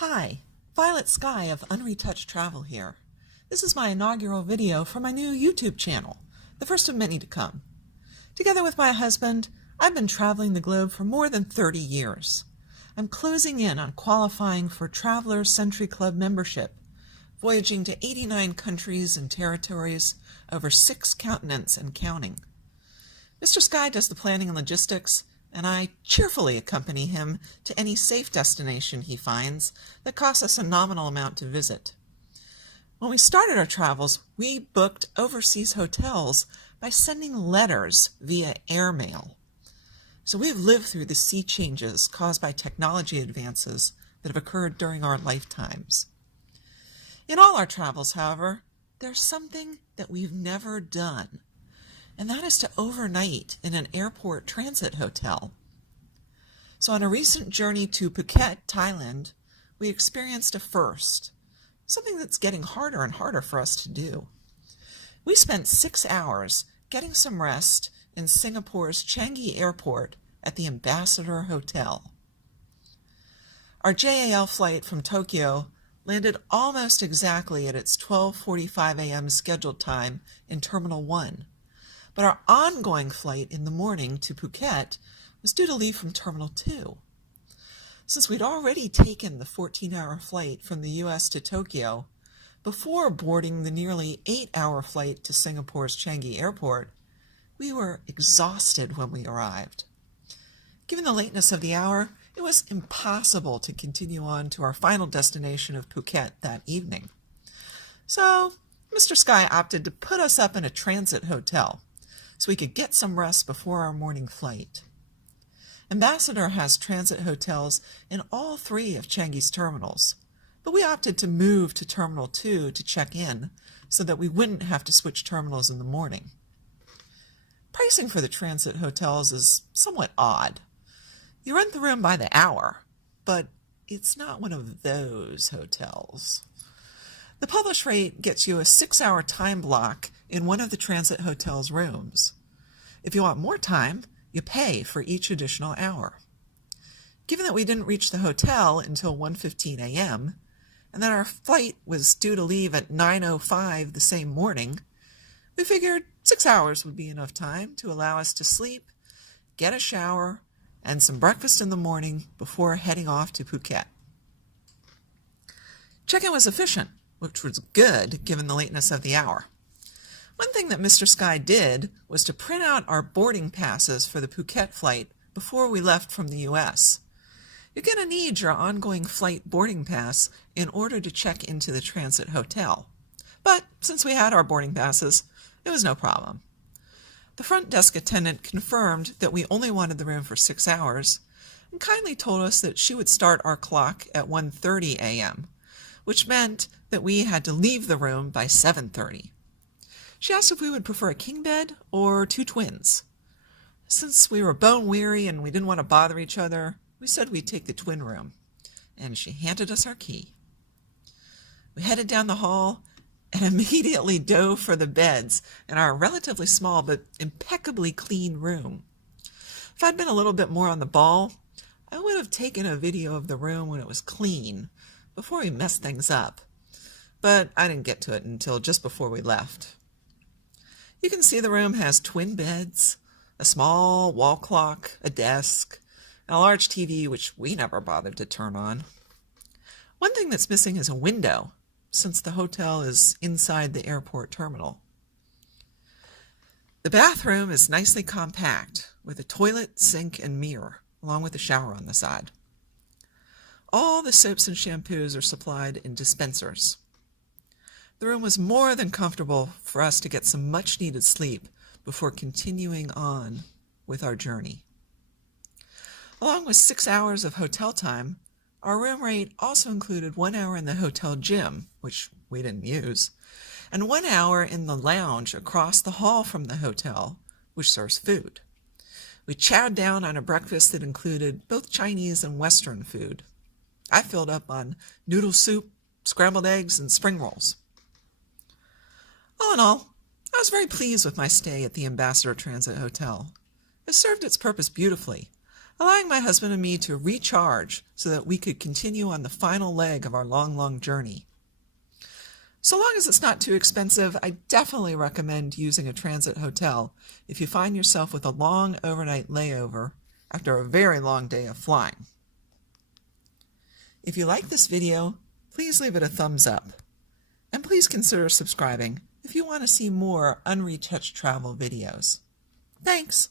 Hi, Violet Sky of Unretouched Travel here. This is my inaugural video for my new YouTube channel, the first of many to come. Together with my husband, I've been traveling the globe for more than 30 years. I'm closing in on qualifying for Traveler Century Club membership, voyaging to 89 countries and territories over 6 continents and counting. Mr. Sky does the planning and logistics, and I cheerfully accompany him to any safe destination he finds that costs us a nominal amount to visit. When we started our travels, we booked overseas hotels by sending letters via airmail. So we've lived through the sea changes caused by technology advances that have occurred during our lifetimes. In all our travels, however, there's something that we've never done, and that is to overnight in an airport transit hotel. So on a recent journey to Phuket, Thailand, we experienced a first, something that's getting harder and harder for us to do. We spent 6 hours getting some rest in Singapore's Changi airport at the Ambassador Hotel. Our JAL flight from Tokyo landed almost exactly at its 12:45 a.m. scheduled time in Terminal 1. But our ongoing flight in the morning to Phuket was due to leave from Terminal 2. Since we'd already taken the 14-hour flight from the U.S. to Tokyo before boarding the nearly 8-hour flight to Singapore's Changi Airport, we were exhausted when we arrived. Given the lateness of the hour, it was impossible to continue on to our final destination of Phuket that evening. So Mr. Sky opted to put us up in a transit hotel so we could get some rest before our morning flight. Ambassador has transit hotels in all 3 of Changi's terminals, but we opted to move to Terminal 2 to check in so that we wouldn't have to switch terminals in the morning. Pricing for the transit hotels is somewhat odd. You rent the room by the hour, but it's not one of those hotels. The published rate gets you a 6-hour time block in one of the transit hotel's rooms. If you want more time, you pay for each additional hour. Given that we didn't reach the hotel until 1:15 a.m., and that our flight was due to leave at 9:05 the same morning, we figured 6 hours would be enough time to allow us to sleep, get a shower, and some breakfast in the morning before heading off to Phuket. Check-in was efficient, which was good given the lateness of the hour. One thing that Mr. Sky did was to print out our boarding passes for the Phuket flight before we left from the U.S. You're going to need your ongoing flight boarding pass in order to check into the transit hotel. But since we had our boarding passes, it was no problem. The front desk attendant confirmed that we only wanted the room for 6 hours and kindly told us that she would start our clock at 1:30 a.m., which meant that we had to leave the room by 7:30. She asked if we would prefer a king bed or 2 twins. Since we were bone weary and we didn't want to bother each other, we said we'd take the twin room, and she handed us our key. We headed down the hall and immediately dove for the beds in our relatively small but impeccably clean room. If I'd been a little bit more on the ball, I would have taken a video of the room when it was clean before we messed things up, but I didn't get to it until just before we left. You can see the room has twin beds, a small wall clock, a desk, and a large TV which we never bothered to turn on. One thing that's missing is a window, since the hotel is inside the airport terminal. The bathroom is nicely compact, with a toilet, sink, and mirror, along with a shower on the side. All the soaps and shampoos are supplied in dispensers. The room was more than comfortable for us to get some much-needed sleep before continuing on with our journey. Along with 6 hours of hotel time, our room rate also included 1 hour in the hotel gym, which we didn't use, and 1 hour in the lounge across the hall from the hotel, which serves food. We chowed down on a breakfast that included both Chinese and Western food. I filled up on noodle soup, scrambled eggs, and spring rolls. All in all, I was very pleased with my stay at the Ambassador Transit Hotel. It served its purpose beautifully, allowing my husband and me to recharge so that we could continue on the final leg of our long journey. So long as it's not too expensive, I definitely recommend using a transit hotel if you find yourself with a long overnight layover after a very long day of flying. If you like this video, please leave it a thumbs up. And please consider subscribing if you want to see more unretouched travel videos. Thanks!